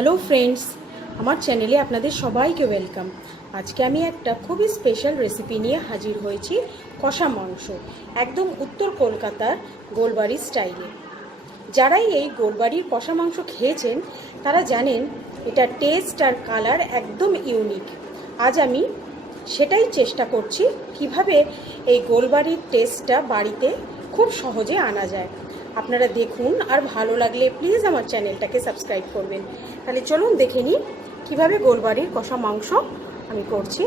Hello friends, আমার চ্যানেলে আপনাদের সবাইকে ওয়েলকাম। আজকে আমি একটা খুবই স্পেশাল রেসিপি নিয়ে হাজির হয়েছি, কষা মাংস, একদম উত্তর কলকাতার গোলবাড়ি স্টাইলে। যারাই এই গোলবাড়ির কষা মাংস খেয়েছেন তারা জানেন এটা টেস্ট আর কালার একদম ইউনিক। আজ আমি সেটাই চেষ্টা করছি কিভাবে এই গোলবাড়ির টেস্টটা বাড়িতে খুব সহজে আনা যায়। আপনারা দেখুন, আর ভালো লাগলে প্লিজ আমার চ্যানেলটাকে সাবস্ক্রাইব করবেন। তাহলে চলুন দেখে নিই কীভাবে গোলবাড়ির কষা মাংস আমি করছি।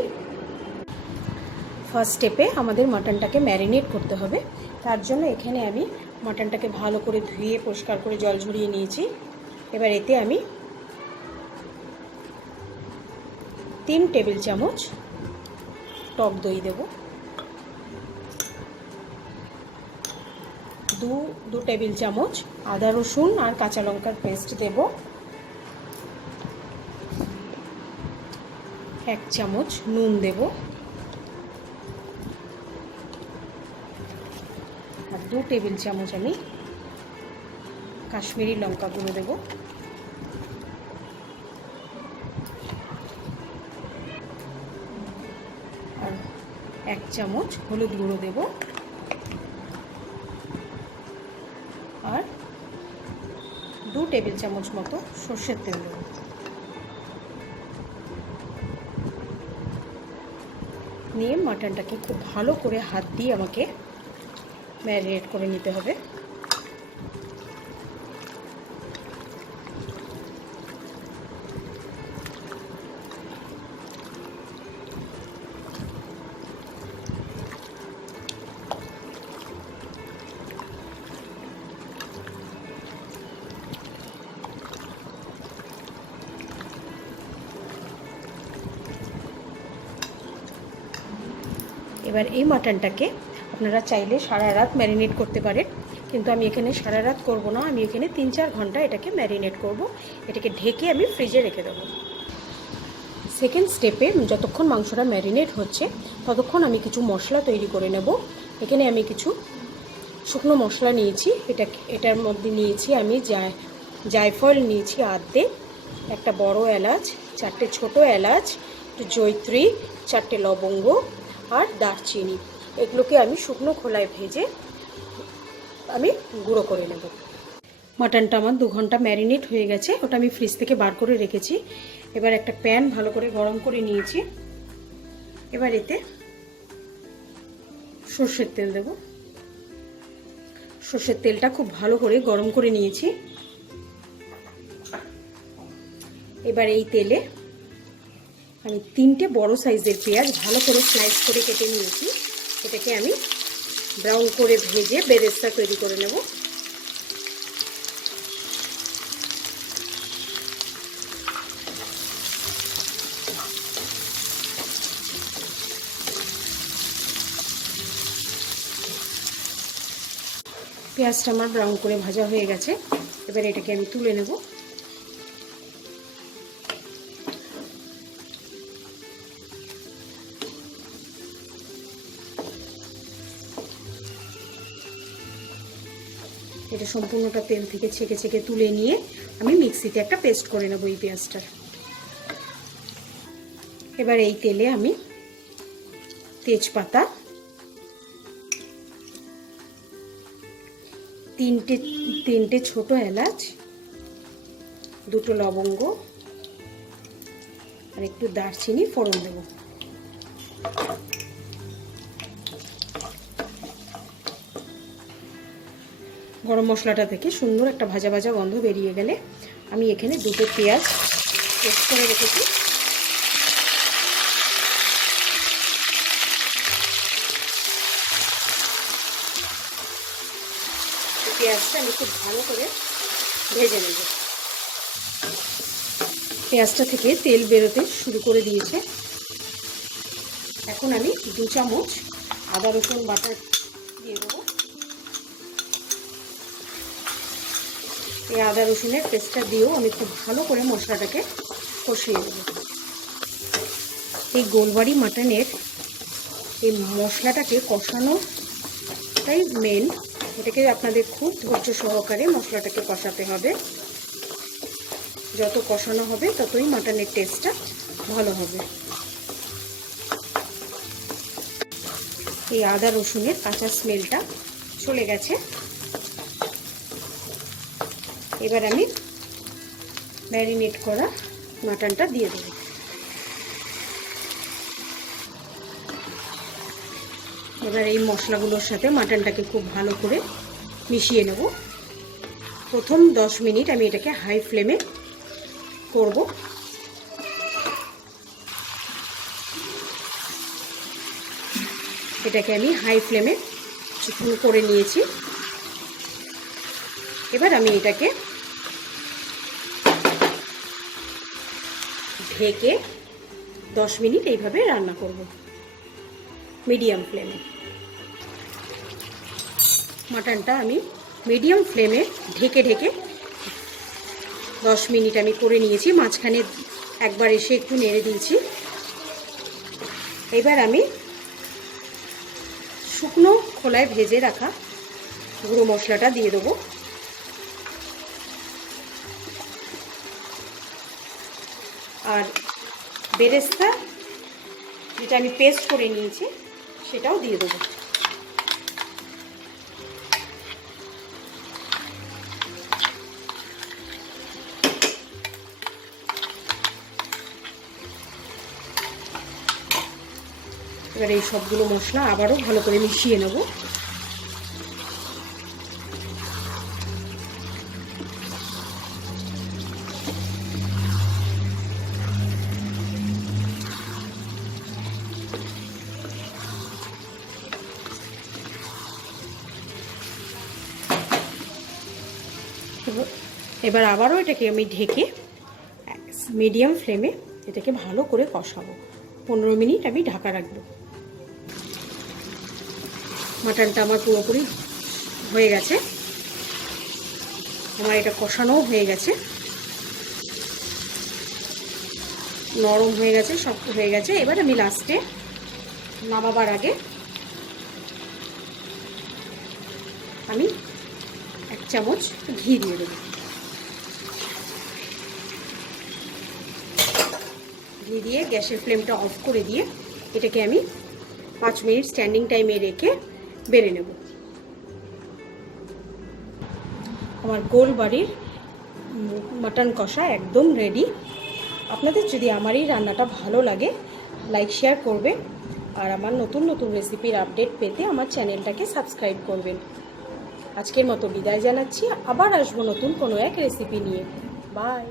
ফার্স্ট স্টেপে আমাদের মাটনটাকে ম্যারিনেট করতে হবে। তার জন্য এখানে আমি মাটনটাকে ভালো করে ধুয়ে পরিষ্কার করে জল ঝরিয়ে নিয়েছি। এবার এতে আমি 3 টেবিল চামচ টক দই দেব, 2 টেবিল চামচ আদা রসুন আর কাঁচা লঙ্কার পেস্ট দেব, 1 চামচ নুন দেব, আর 2 টেবিল চামচ আমি কাশ্মীরি লঙ্কা গুঁড়ো দেব, আর 1 চামচ হলুদ গুঁড়ো দেব, আর 2 টেবিল চামচ মতো সর্ষের তেল দেব। নিয়ে মাটনটাকে খুব ভালো করে হাত দিয়ে আমাকে ম্যারিনেট করে নিতে হবে। এবার এই মাটনটাকে আপনারা চাইলে সারা রাত ম্যারিনেট করতে পারেন, কিন্তু আমি এখানে সারা রাত করব না, আমি এখানে 3-4 ঘন্টা এটাকে ম্যারিনেট করব। এটাকে ঢেকে আমি ফ্রিজে রেখে দেবো। সেকেন্ড স্টেপে যতক্ষণ মাংসটা ম্যারিনেট হচ্ছে ততক্ষণ আমি কিছু মশলা তৈরি করে নেব। এখানে আমি কিছু শুকনো মশলা নিয়েছি, এটার মধ্যে নিয়েছি আমি জায়ফল নিয়েছি আধে, একটা বড় এলাচ, 4টে ছোটো এলাচ, জয়িত্রী, 4টে লবঙ্গ আর দারচিনি। এগুলোকে আমি শুকনো খোলায় ভেজে আমি গুঁড়ো করে নেব। মাটনটা আমার 2 ঘন্টা ম্যারিনেট হয়ে গেছে, ওটা আমি ফ্রিজ থেকে বার করে রেখেছি। এবার একটা প্যান ভালো করে গরম করে নিয়েছি। এবার এতে সর্ষের তেল দেব। সর্ষের তেলটা খুব ভালো করে গরম করে নিয়েছি। এবার এই তেলে আমি 3টে বড় সাইজের পেঁয়াজ ভালো করে স্লাইস করে কেটে নিয়েছি। এটাকে আমি ব্রাউন করে ভেজে বেরেস্তা তৈরি করে নেব। পেঁয়াজটা আমার ব্রাউন করে ভাজা হয়ে গেছে। এবার এটাকে আমি তুলে নেব। এটা সম্পূর্ণটা তেল থেকে ছেঁকে ছেঁকে তুলে নিয়ে আমি মিক্সিতে একটা পেস্ট করে নেব এই পেঁয়াজটার। এবার এই তেলে আমি তেজপাতা, 3টে ছোট এলাচ, 2টো লবঙ্গ আর একটু দারচিনি ফোড়ন দেব। গরম মশলাটা থেকে সুন্দর একটা ভাজা ভাজা গন্ধ বেরিয়ে গেলে আমি এখানে 2টো পেঁয়াজ পেস্ট করে রেখেছি পেঁয়াজটা আমি খুব ভালো করে ভেজে নেব। পেঁয়াজটা থেকে তেল বেরোতে শুরু করে দিয়েছে। এখন আমি 2 চামচ আদা রসুন বাটা দিয়ে দেবো। এই আদা রসুনের পেস্টটা দিয়েও আমি খুব ভালো করে মশলাটাকে কষিয়ে নেব। এই গোলবাড়ি মাটনের এই মশলাটাকে কষানোটাই মেন। এটাকে আপনাদের খুব ধৈর্য সহকারে মশলাটাকে কষাতে হবে। যত কষানো হবে ততই মাটনের টেস্টটা ভালো হবে। এই আদা রসুনের কাঁচা স্মেলটা চলে গেছে। এবার আমি ম্যারিনেট করা মাটনটা দিয়ে দেব। এবার এই মশলাগুলোর সাথে মাটনটাকে খুব ভালো করে মিশিয়ে নেব। প্রথম 10 মিনিট আমি এটাকে হাই ফ্লেমে করব। এটাকে আমি হাই ফ্লেমে কিছুক্ষণ করে নিয়েছি। এবার আমি এটাকে ঢেকে 10 মিনিট এইভাবে রান্না করব মিডিয়াম ফ্লেমে। মাটনটা আমি মিডিয়াম ফ্লেমে ঢেকে 10 মিনিট আমি করে নিয়েছি। মাঝখানে একবার এসে একটু নেড়ে দিয়েছি। এবার আমি শুকনো খোলায় ভেজে রাখা গুঁড়ো মশলাটা দিয়ে দেবো। আর বেরেস্তা যেটা আমি পেস্ট করে নিয়েছি সেটাও দিয়ে দেবো। এবার এই সবগুলো মশলা আবারও ভালো করে মিশিয়ে নেব। এবার আবারও এটাকে আমি ঢেকে মিডিয়াম ফ্লেমে এটাকে ভালো করে কষাবো। 15 মিনিট আমি ঢাকা রাখবো। মাটনটা আমার পুরোপুরি হয়ে গেছে। আমার এটা কষানোও হয়ে গেছে, নরম হয়ে গেছে, শক্ত হয়ে গেছে। এবার আমি লাস্টে নামাবার আগে আমি 1 চামচ ঘি দিয়ে দেবো। ঘি দিয়ে গ্যাসের ফ্লেমটা অফ করে দিয়ে এটাকে আমি 5 মিনিট স্ট্যান্ডিং টাইমে রেখে বেড়ে নেব। আমার গোল বাড়ির মাটন কষা একদম রেডি। আপনাদের যদি আমার এই রান্নাটা ভালো লাগে লাইক শেয়ার করবেন, আর আমার নতুন নতুন রেসিপির আপডেট পেতে আমার চ্যানেলটাকে সাবস্ক্রাইব করবেন। আজকের মতো বিদায় জানাচ্ছি। আবার আসবো নতুন কোনো এক রেসিপি নিয়ে। বাই।